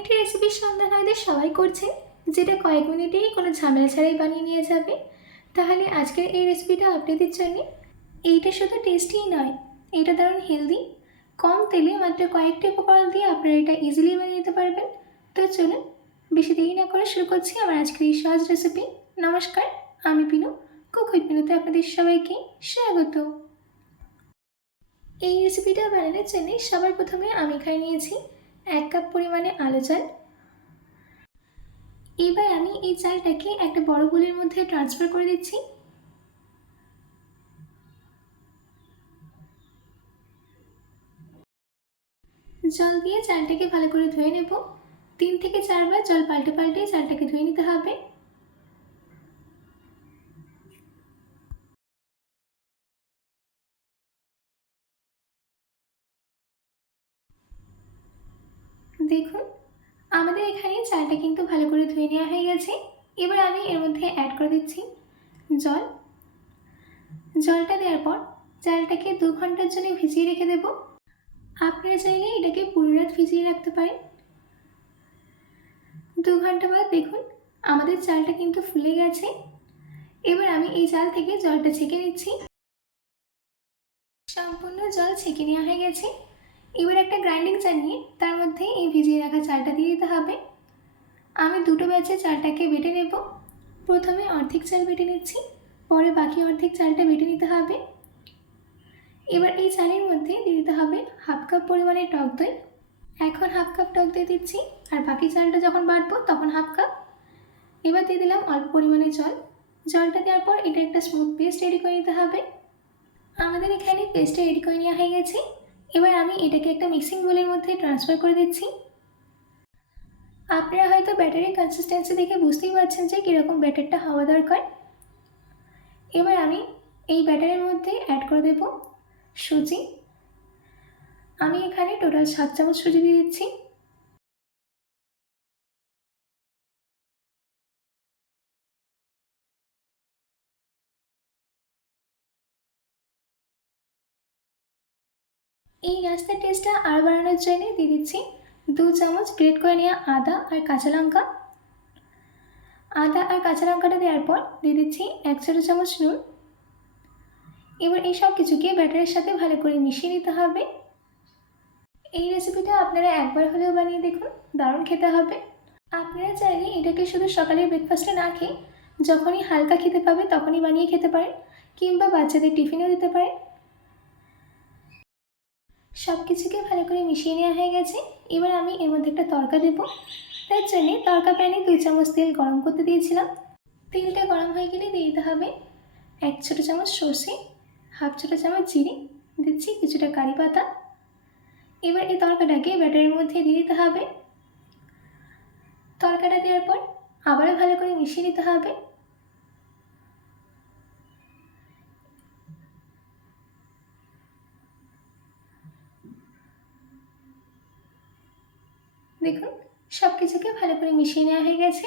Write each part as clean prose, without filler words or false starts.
একটি রেসিপির সন্ধান হয়তো সবাই করছেন, যেটা কয়েক মিনিটেই কোনো ঝামেলা ছাড়াই বানিয়ে নেওয়া যাবে। তাহলে আজকের এই রেসিপিটা আপনাদের জন্য। এইটা শুধু টেস্টিই নয়, এটা দারুণ হেলদি। কম তেলে মাত্র কয়েকটি উপকরণ দিয়ে আপনারা এটা ইজিলি বানিয়ে নিতে পারবেন। তো চলুন, বেশি দেরি না করে শুরু করছি আমার আজকের এই সহজ রেসিপি। নমস্কার, আমি পিনু। কুক উইথ পিনুতে আপনাদের সবাইকে স্বাগত। এই রেসিপিটা বানানোর জন্য সবার প্রথমে আমি এখানে নিয়েছি 1 কাপ পরিমাণে আলু চাল। এবার আমি এই চালটাকে একটা বড় বোলের মধ্যে ট্রান্সফার করে দিচ্ছি। জল দিয়ে চালটাকে ভালো করে ধুয়ে নেব। 3 থেকে 4 বার জল পাল্টে পাল্টে চালটাকে ধুয়ে নিতে হবে। দেখুন, আমাদের এখানে চালটা কিন্তু ভালো করে ধুয়ে নেওয়া হয়ে গেছে। এবার আমি এর মধ্যে অ্যাড করে দিচ্ছি জল। জলটা দেওয়ার পর চালটাকে 2 ঘন্টার জন্য ভিজিয়ে রেখে দেব। আপনারা চাইলে এটাকে পুরো রাত ভিজিয়ে রাখতে পারেন। 2 ঘন্টা বাদ দেখুন, আমাদের চালটা কিন্তু ফুলে গেছে। এবার আমি এই চাল থেকে জলটা ছেঁকে নিচ্ছি। সম্পূর্ণ জল ছেঁকে নেওয়া হয়ে গেছে। এবার একটা গ্রাইন্ডিং জার নিয়ে তার মধ্যে এই ভিজিয়ে রাখা চালটা দিয়ে দিতে হবে। আমি দুটো ব্যাচে চালটাকে বেটে নেব। প্রথমে অর্ধেক চাল বেটে নিচ্ছি, পরে বাকি অর্ধেক চালটা বেটে নিতে হবে। এবার এই চালের মধ্যে দিয়ে দিতে হবে 1/2 কাপ পরিমাণে টক দই। এখন 1/2 কাপ টক দই দিচ্ছি, আর বাকি চালটা যখন বাটবো তখন 1/2 কাপ। এবার দিয়ে দিলাম অল্প পরিমাণে জল। জলটা দেওয়ার পর এটা একটা স্মুথ পেস্ট রেডি করে নিতে হবে। আমাদের এখানে পেস্টটা রেডি করে নেওয়া হয়ে গেছে। এবার আমি এটাকে একটা মিক্সিং বোলের মধ্যে ট্রান্সফার করে দিচ্ছি। আপনারা হয়তো ব্যাটারের কনসিস্টেন্সি দেখে বুঝতেই পারছেন যে কীরকম ব্যাটারটা হওয়া দরকার। এবার আমি এই ব্যাটারের মধ্যে অ্যাড করে দেব সুজি। আমি এখানে টোটাল 7 চামচ সুজি দিয়ে দিচ্ছি। এই নাস্তার টেস্টটা আরও বাড়ানোর জন্য দিয়ে দিচ্ছি 2 চামচ গ্রেট করে নেওয়া আদা আর কাঁচা লঙ্কা। আদা আর কাঁচা লঙ্কাটা দেওয়ার পর দিয়ে দিচ্ছি 1 ছোটো চামচ নুন। এবার এই সব কিছুকে ব্যাটারের সাথে ভালো করে মিশিয়ে নিতে হবে। এই রেসিপিটা আপনারা একবার হলেও বানিয়ে দেখুন, দারুণ খেতে হবে। আপনারা চাইলে এটাকে শুধু সকালের ব্রেকফাস্টে না খেয়ে যখনই হালকা খেতে পাবে তখনই বানিয়ে খেতে পারেন, কিংবা বাচ্চাদের টিফিনেও দিতে পারেন। সব কিছুকে ভালো করে মিশিয়ে নেওয়া হয়ে গেছে। এবার আমি এর মধ্যে একটা তড়কা দেবো। তার জন্যে তড়কা প্যানে 2 চামচ তেল গরম করতে দিয়েছিলাম। তেলটা গরম হয়ে গেলে দিয়ে দিতে হবে 1 ছোটো চামচ সর্ষে, 1/2 ছোটো চামচ জিরে, দিচ্ছি কিছুটা কারি পাতা। এবার এই তড়কাটাকে ব্যাটারের মধ্যে দিয়ে দিতে হবে। তড়কাটা দেওয়ার পর আবারও ভালো করে মিশিয়ে নিতে হবে। দেখুন, সব কিছুকে ভালো করে মিশিয়ে নেওয়া হয়ে গেছে।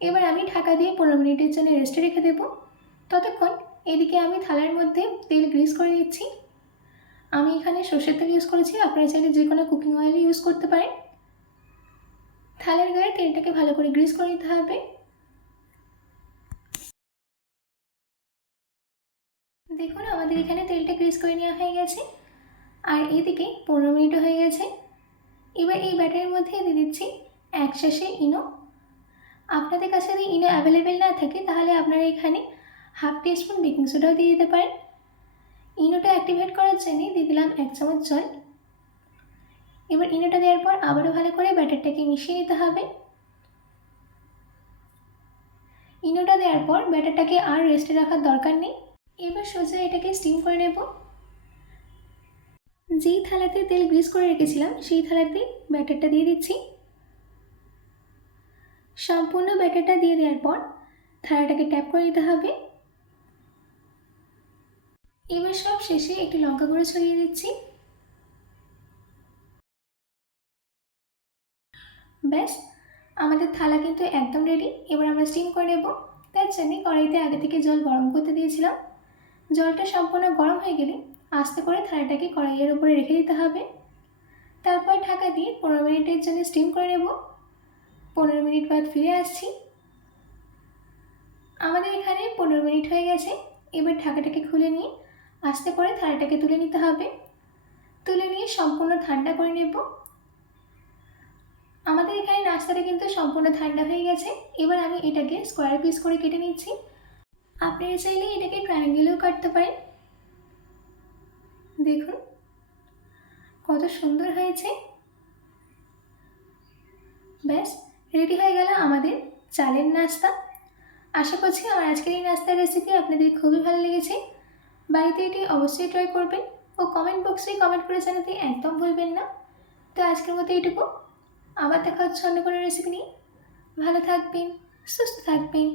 এবার আমি ঢাকা দিয়ে 15 মিনিটের জন্য রেস্টে রেখে দেব। ততক্ষণ এদিকে আমি থালার মধ্যে তেল গ্রিস করে নিচ্ছি। আমি এখানে সর্ষের তেল ইউজ করেছি, আপনারা চাইলে যে কোনো কুকিং অয়েল ইউজ করতে পারেন। থালার গায়ে তেলটাকে ভালো করে গ্রিস করে নিতে হবে। দেখুন, আমাদের এখানে তেলটা গ্রিস করে নেওয়া হয়ে গেছে, আর এদিকে 15 মিনিটও হয়ে গেছে। এবার এই ব্যাটারের মধ্যে দিয়ে দিচ্ছি 1 স্যাশে ইনো। আপনাদের কাছে যদি ইনো অ্যাভেলেবেল না থাকে তাহলে আপনারা এখানে 1/2 টিস্পুন বেকিং সোডাও দিয়ে দিতে পারেন। ইনোটা অ্যাক্টিভেট করার জন্য দিয়ে দিলাম 1 চামচ জল। এবার ইনোটা দেওয়ার পর আবারও ভালো করে ব্যাটারটাকে মিশিয়ে নিতে হবে। ইনোটা দেওয়ার পর ব্যাটারটাকে আর রেস্টে রাখার দরকার নেই। এবার সোজা এটাকে স্টিম করে নেব। যেই থালাতে তেল গ্রিস করে রেখেছিলাম সেই থালাতে ব্যাটারটা দিয়ে দিচ্ছি। সম্পূর্ণ ব্যাটারটা দিয়ে দেওয়ার পর থালাটাকে ট্যাপ করে নিতে হবে। এবার সব শেষে একটু লঙ্কা গুঁড়ো ছড়িয়ে দিচ্ছি। ব্যাস, আমাদের থালা কিন্তু একদম রেডি। এবার আমরা স্টিম করে নেব। তার জন্য কড়াইতে আগে থেকে জল গরম করতে দিয়েছিলাম। জলটা সম্পূর্ণ গরম হয়ে গেলে আস্তে করে থালাটাকে কড়াইয়ের উপরে রেখে দিতে হবে। তারপর ঢাকা দিয়ে 15 মিনিটের জন্য স্টিম করে নেব। 15 মিনিট বাদ ফিরে আসছি। আমাদের এখানে 15 মিনিট হয়ে গেছে। এবার ঢাকাটাকে খুলে নিয়ে আস্তে করে থালাটাকে তুলে নিতে হবে। তুলে নিয়ে সম্পূর্ণ ঠান্ডা করে নেব। আমাদের এখানে নাস্তাটা কিন্তু সম্পূর্ণ ঠান্ডা হয়ে গেছে। এবার আমি এটাকে স্কোয়ার পিস করে কেটে নিচ্ছি। আপনারা চাইলে এটাকে ট্রায়াঙ্গেলেও কাটতে পারেন। দেখুন কত সুন্দর হয়েছে। ব্যাস রেডি হয়ে গেল আমাদের চালের নাস্তা। আশা করছি আমার আজকের এই নাস্তার রেসিপি আপনাদের খুবই ভালো লেগেছে। বাড়িতে এটি অবশ্যই ট্রাই করবেন ও কমেন্ট বক্সে কমেন্ট করে জানাতে একদম ভুলবেন না। তো আজকের মতো এইটুকু। আবার দেখা হচ্ছে অন্য কোনো রেসিপি নিয়ে। ভালো থাকবেন, সুস্থ থাকবেন।